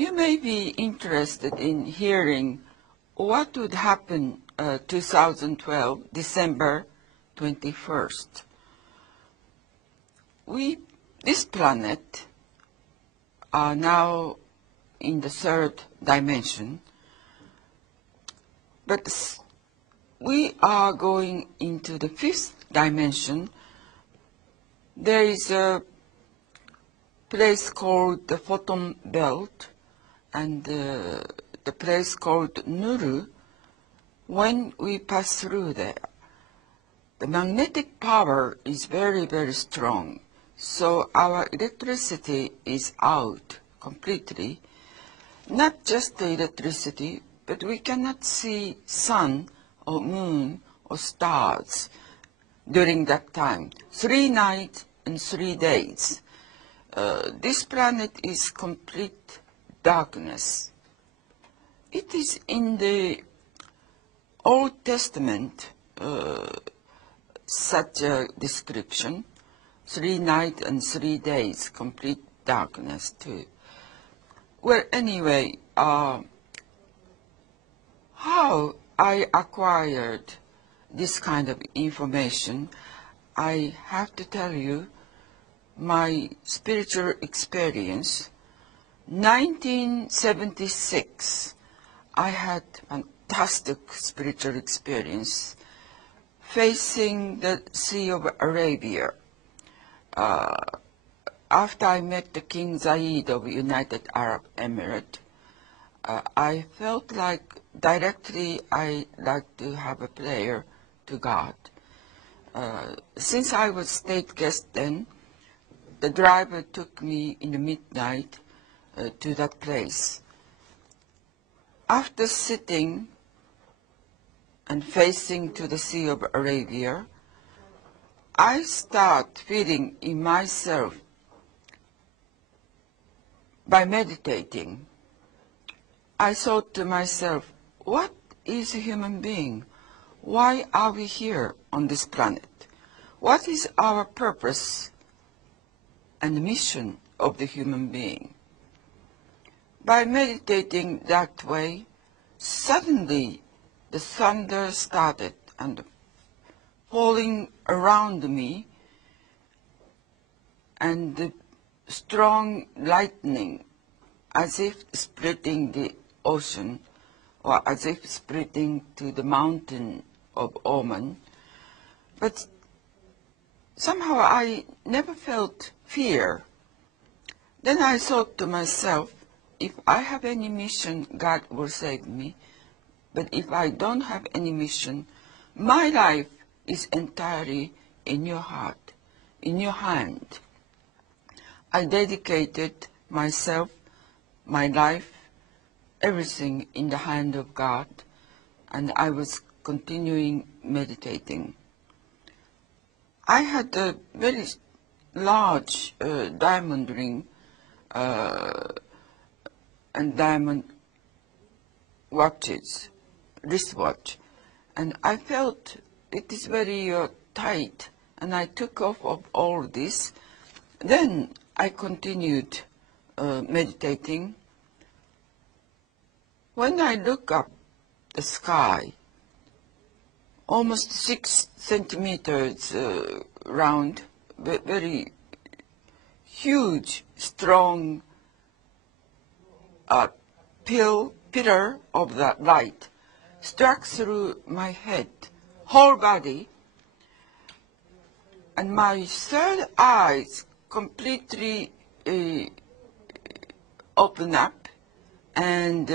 You may be interested in hearing what would happen 2012, December 21st. This planet are now in the third dimension, but we are going into the fifth dimension. There is a place called the photon belt and the place called Nuru. When we pass through there, the magnetic power is very, very strong. So our electricity is out completely. Not just the electricity, but we cannot see sun or moon or stars during that time. 3 nights and 3 days. This planet is complete darkness. It is in the Old Testament such a description. 3 nights and 3 days, complete darkness too. Well, anyway, how I acquired this kind of information, I have to tell you my spiritual experience. 1976, I had fantastic spiritual experience facing the Sea of Arabia. After I met the King Zayed of United Arab Emirates, I felt like directly I like to have a prayer to God. Since I was state guest then, the driver took me in the midnight to that place. After sitting and facing to the Sea of Arabia, I start feeling in myself by meditating. I thought to myself, what is a human being? Why are we here on this planet? What is our purpose and mission of the human being? By meditating that way, suddenly the thunder started and falling around me, and the strong lightning as if splitting the ocean or as if splitting to the mountain of Oman. But somehow I never felt fear. Then I thought to myself, if I have any mission, God will save me. But if I don't have any mission, my life is entirely in your heart, in your hand. I dedicated myself, my life, everything in the hand of God, and I was continuing meditating. I had a very large diamond ring and diamond watches, wristwatch, and I felt it is very tight, and I took off of all this. Then I continued meditating. When I look up the sky, almost 6 centimeters round, very huge, strong pillar of the light struck through my head, whole body, and my third eyes completely opened up, and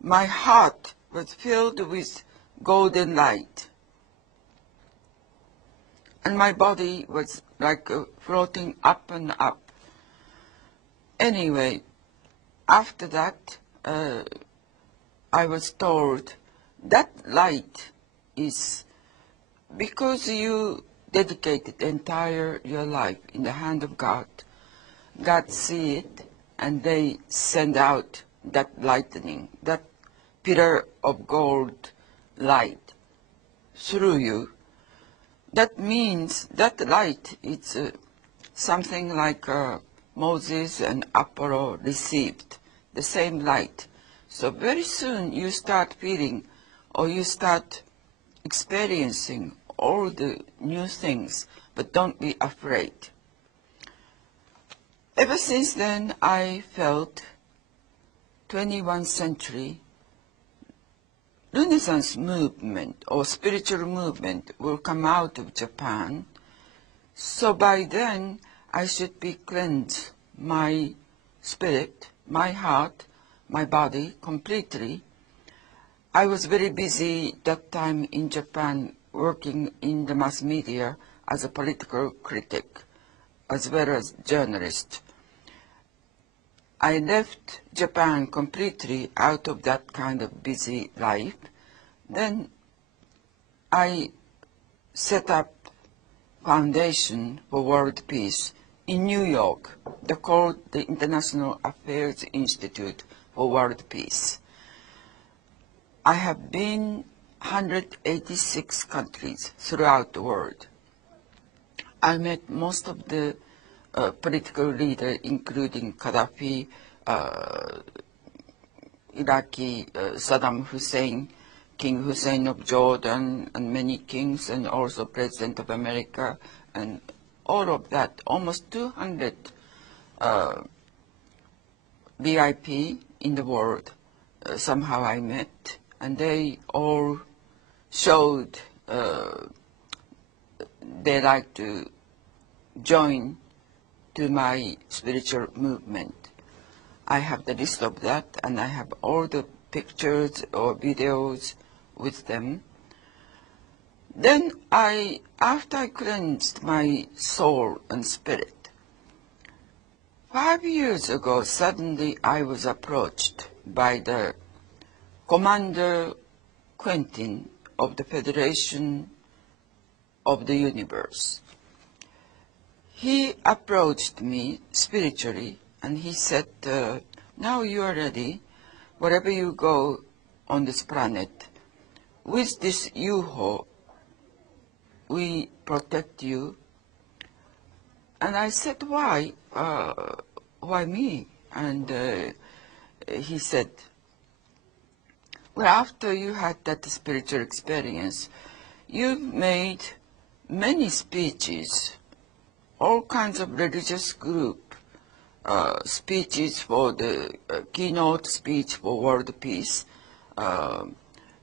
my heart was filled with golden light, and my body was like floating up and up. Anyway, after that, I was told that light is because you dedicated entire your life in the hand of God. God see it, and they send out that lightning, that pillar of gold light through you. That means that light is something like Moses and Apollo received the same light. So very soon you start feeling or you start experiencing all the new things, but don't be afraid. Ever since then, I felt 21st century Renaissance movement or spiritual movement will come out of Japan. So by then, I should be cleansed my spirit, my heart, my body completely. I was very busy that time in Japan working in the mass media as a political critic as well as journalist. I left Japan completely out of that kind of busy life. Then I set up Foundation for World Peace in New York. They're called the International Affairs Institute for World Peace. I have been 186 countries throughout the world. I met most of the political leaders, including Gaddafi, Iraqi, Saddam Hussein, King Hussein of Jordan, and many kings, and also President of America, and all of that. Almost 200 VIP in the world somehow I met, and they all showed they like to join to my spiritual movement. I have the list of that, and I have all the pictures or videos with them. Then after I cleansed my soul and spirit, 5 years ago, suddenly I was approached by the Commander Quentin of the Federation of the Universe. He approached me spiritually, and he said, now you are ready, wherever you go on this planet, with this UFO, we protect you. And I said, why? Why me? And he said, well, after you had that spiritual experience, you made many speeches, all kinds of religious group speeches for the keynote speech for world peace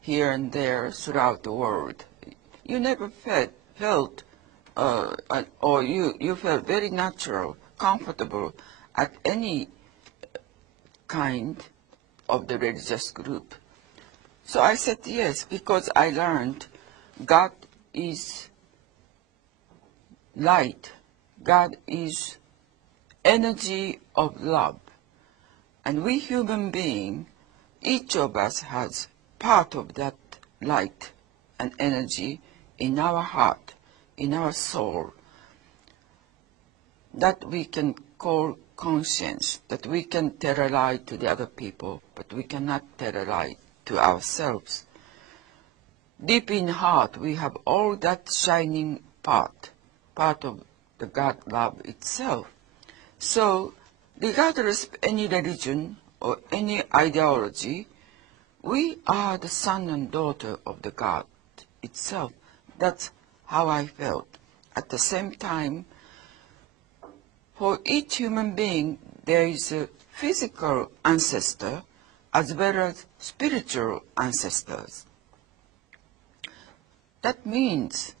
here and there throughout the world. You never felt or you felt very natural, comfortable at any kind of the religious group. So I said yes, because I learned God is light. God is energy of love. And we human beings, each of us has part of that light and energy in our heart, in our soul, that we can call conscience, that we can tell a lie to the other people, but we cannot tell a lie to ourselves. Deep in heart, we have all that shining part of the God love itself. So, regardless of any religion or any ideology, we are the son and daughter of the God itself. That's how I felt. At the same time, for each human being, there is a physical ancestor as well as spiritual ancestors. That means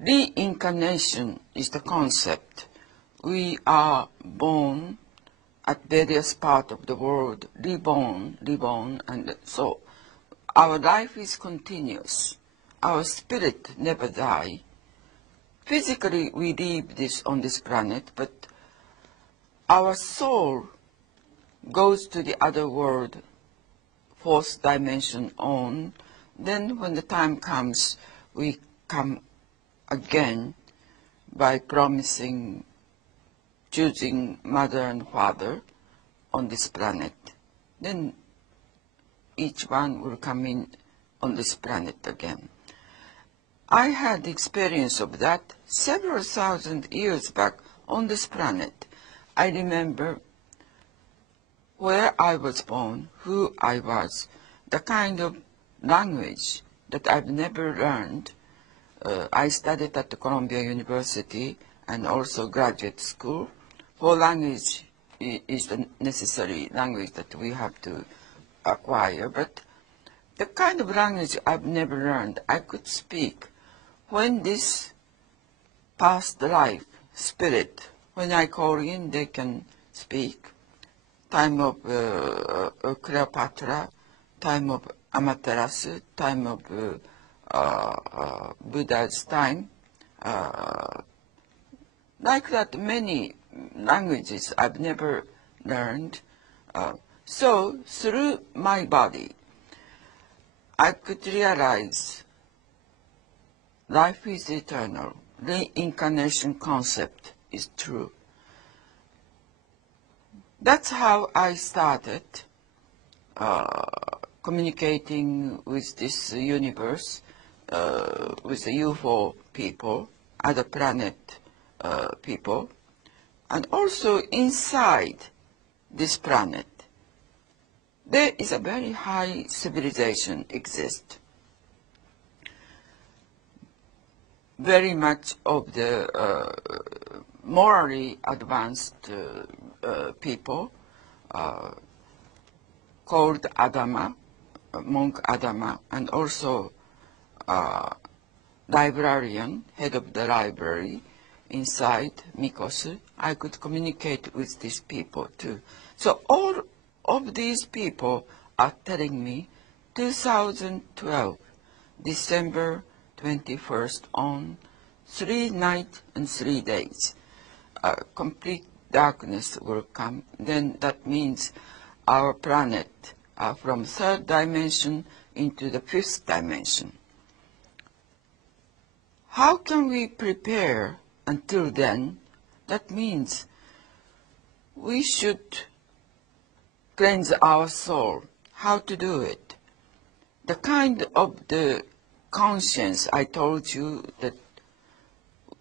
reincarnation is the concept. We are born at various parts of the world, reborn, and so our life is continuous. Our spirit never dies. Physically, we live on this planet, but our soul goes to the other world, fourth dimension on. Then when the time comes, we come again by promising, choosing mother and father on this planet. Then each one will come in on this planet again. I had experience of that several thousand years back on this planet. I remember where I was born, who I was, the kind of language that I've never learned. I studied at the Columbia University and also graduate school. For language is the necessary language that we have to acquire, but the kind of language I've never learned, I could speak when this past life spirit, when I call in, they can speak. Time of Cleopatra, time of Amaterasu, time of Buddha's time. Like that, many languages I've never learned. So through my body, I could realize life is eternal. Reincarnation concept is true. That's how I started communicating with this universe, with the UFO people, other planet people, and also inside this planet. There is a very high civilization exists. Very much of the morally advanced people called Adama, monk Adama, and also librarian, head of the library inside Mikosu. I could communicate with these people too. So all of these people are telling me 2012, December 21st on 3 nights and 3 days. Complete darkness will come. Then that means our planet from 3rd dimension into the 5th dimension. How can we prepare until then? That means we should cleanse our soul. How to do it? The kind of the conscience I told you that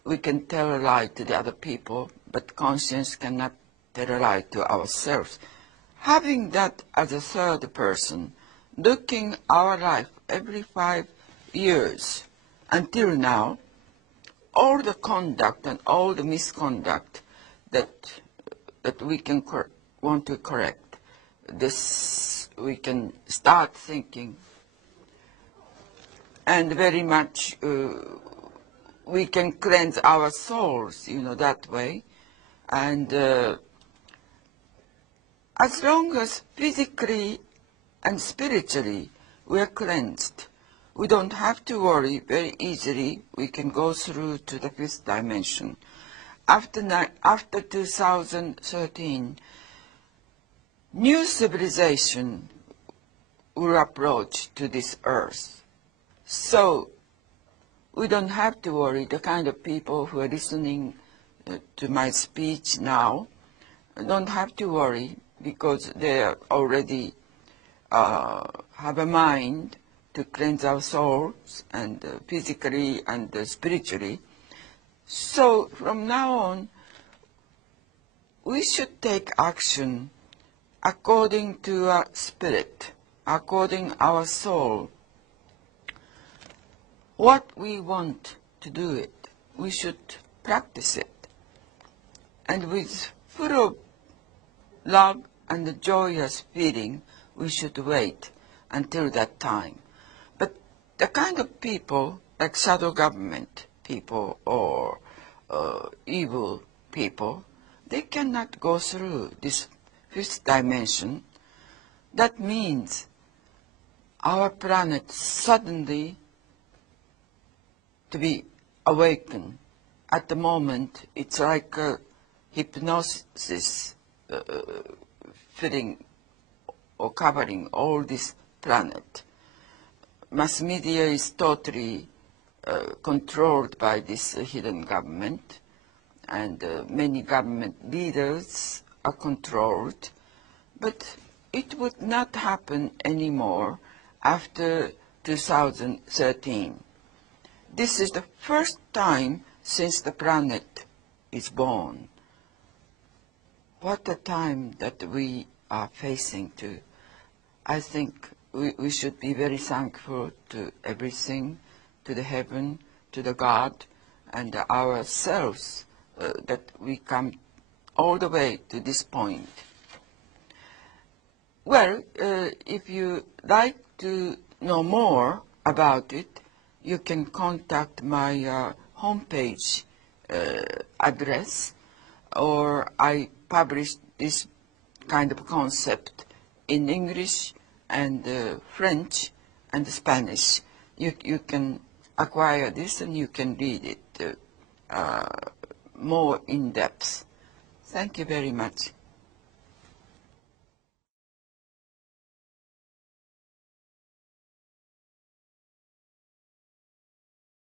we can tell a lie to the other people, but conscience cannot tell a lie to ourselves. Having that as a third person, looking our life every 5 years until now, all the conduct and all the misconduct that we can want to correct, this we can start thinking, and very much we can cleanse our souls, that way. And as long as physically and spiritually we are cleansed, we don't have to worry. Very easily we can go through to the 5th dimension. After 2013, new civilization will approach to this earth. So we don't have to worry. The kind of people who are listening to my speech now don't have to worry, because they already have a mind to cleanse our souls, and physically and spiritually. So from now on, we should take action according to our spirit, according our soul. What we want to do it, we should practice it. And with full of love and joyous feeling, we should wait until that time. But the kind of people, like shadow government people or evil people, they cannot go through this 5th dimension. That means our planet suddenly to be awakened. At the moment, it's like a hypnosis filling or covering all this planet. Mass media is totally controlled by this hidden government, and many government leaders are controlled. But it would not happen anymore after 2013. This is the first time since the planet is born. What a time that we are facing too. I think we should be very thankful to everything, to the heaven, to the God, and ourselves, that we come all the way to this point. Well, if you like to know more about it, you can contact my homepage address, or I publish this kind of concept in English and French and Spanish. You can acquire this and you can read it more in depth. Thank you very much.